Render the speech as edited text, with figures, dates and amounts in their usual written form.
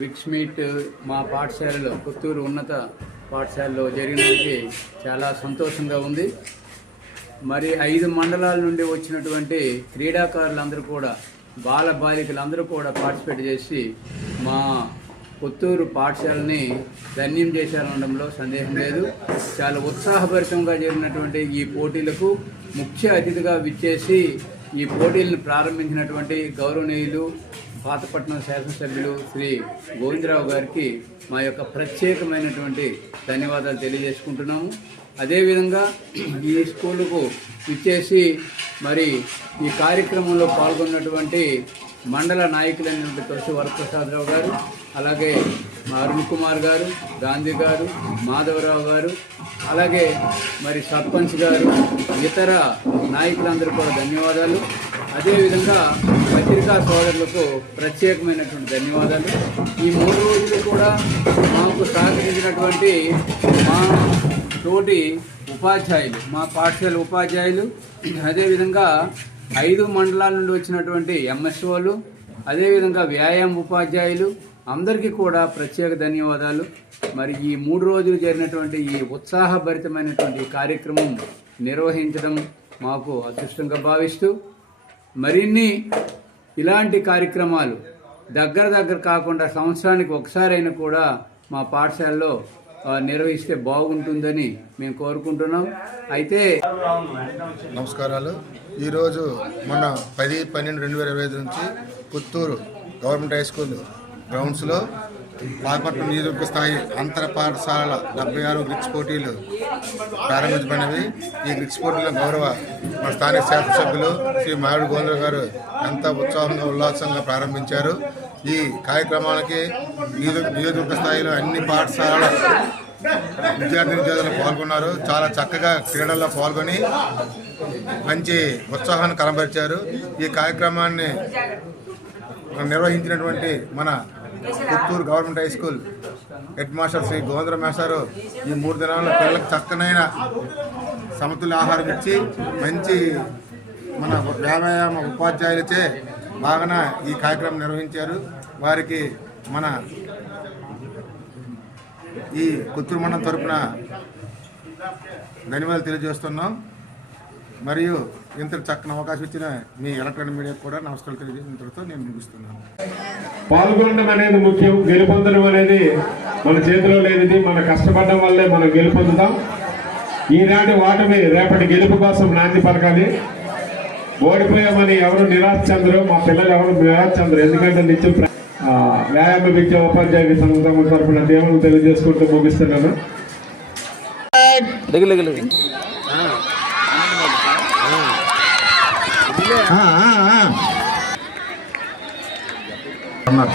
Biggs meet మా పాఠశాలలో పుత్తూరు ఉన్నత పాఠశాలలో జరిగినది చాలా సంతోషంగా ఉంది. మరి 5 మండలాల నుండి వచ్చినటువంటి క్రీడాకారులందరూ కూడా బాలికలందరూ కూడా పార్టిసిపేట్ చేసి మా పుత్తూరు పాఠశాలని ధన్యం చేశారనడంలో సందేహం లేదు. చాలా ఉత్సాహభరితంగా జరిగినటువంటి ఈ పోటీలకు ముఖ్య అతిథిగా విచ్చేసి ఈ పోటీలను ప్రారంభించినటువంటి గౌరవనీయులు పాతపట్నం శాసనసభ్యులు శ్రీ గోవిందరావు గారికి మా యొక్క ప్రత్యేకమైనటువంటి ధన్యవాదాలు తెలియజేసుకుంటున్నాము. అదేవిధంగా ఈ స్కూలుకు విచ్చేసి మరి ఈ కార్యక్రమంలో పాల్గొన్నటువంటి మండల నాయకులైనటువంటి తులసి వరప్రసాదరావు గారు, అలాగే అరుణ్ కుమార్ గారు, గాంధీ గారు, మాధవరావు గారు, అలాగే మరి సర్పంచ్ గారు, ఇతర నాయకులందరూ కూడా ధన్యవాదాలు. అదేవిధంగా పత్రికా సోదరులకు ప్రత్యేకమైనటువంటి ధన్యవాదాలు. ఈ 3 రోజులు కూడా మాకు సహకరించినటువంటి మా తోటి ఉపాధ్యాయులు, మా పాఠశాల ఉపాధ్యాయులు, అదేవిధంగా 5 మండలాల నుండి వచ్చినటువంటి ఎంఎస్ఓలు, అదేవిధంగా వ్యాయామ ఉపాధ్యాయులు అందరికీ కూడా ప్రత్యేక ధన్యవాదాలు. మరి ఈ 3 రోజులు జరిగినటువంటి ఈ ఉత్సాహభరితమైనటువంటి కార్యక్రమం నిర్వహించడం మాకు అదృష్టంగా భావిస్తూ మరిన్ని ఇలాంటి కార్యక్రమాలు దగ్గర కాకుండా సంవత్సరానికి ఒకసారైనా కూడా మా పాఠశాలలో నిర్వహిస్తే బాగుంటుందని మేము కోరుకుంటున్నాం. అయితే నమస్కారాలు. ఈరోజు మొన్న 10/12/2025 నుంచి పుత్తూరు గవర్నమెంట్ హై స్కూల్ గ్రౌండ్స్లో పాతపట్నం నియోజకవర్గ స్థాయి అంతర పాఠశాలల 76 గ్రిక్స్ పోటీలు ప్రారంభించబడినవి. ఈ గ్రిక్స్ పోటీలో గౌరవ మన స్థానిక శాసనసభ్యులు శ్రీ మామిడి గోవిందరావు గారు ఎంత ఉత్సాహంగా ఉల్లాసంగా ప్రారంభించారు. ఈ కార్యక్రమానికి నియోజకవర్గ స్థాయిలో అన్ని పాఠశాలల విద్యార్థులు పాల్గొన్నారు. చాలా చక్కగా క్రీడల్లో పాల్గొని మంచి ఉత్సాహాన్ని కనబరిచారు. ఈ కార్యక్రమాన్ని నిర్వహించినటువంటి మన Puttur government high school headmaster Shri Govinda Rao మాస్టారు ఈ 3 దినాల్లో పిల్లలకు చక్కనైన సమతుల్య ఆహారం ఇచ్చి మంచి మన వ్యాయామ ఉపాధ్యాయులచే బాగా ఈ కార్యక్రమం నిర్వహించారు. వారికి మన ఈ పుత్తూరు మండలం తరపున ధన్యవాదాలు తెలియజేస్తున్నాం. మరియు ఇంత చక్కని అవకాశం ఇచ్చిన మీ ఎలక్ట్రానిక్ మీడియాకు కూడా నమస్కారాలు తెలియజేసినంతతో నేను ముగిస్తున్నాను. పాల్గొనడం అనేది ముఖ్యం, గెలుపొందడం అనేది మన చేతిలో లేనిది. మన కష్టపడడం వల్లే మనం గెలుపొందుతాం. ఈనాటి వాటమి రేపటి గెలుపు కోసం నాంది పలకాలి. ఓడిపోయామని ఎవరు నిరాశ చెందరు, మా పిల్లలు ఎవరు నిరాశ చెందరు. ఎందుకంటే నిత్యం వ్యాయామ విద్య ఉపాధ్యాయ సంఘం తరఫున దేవుని తెలియజేసుకుంటూ ముగిస్తున్నాను. అన్నారు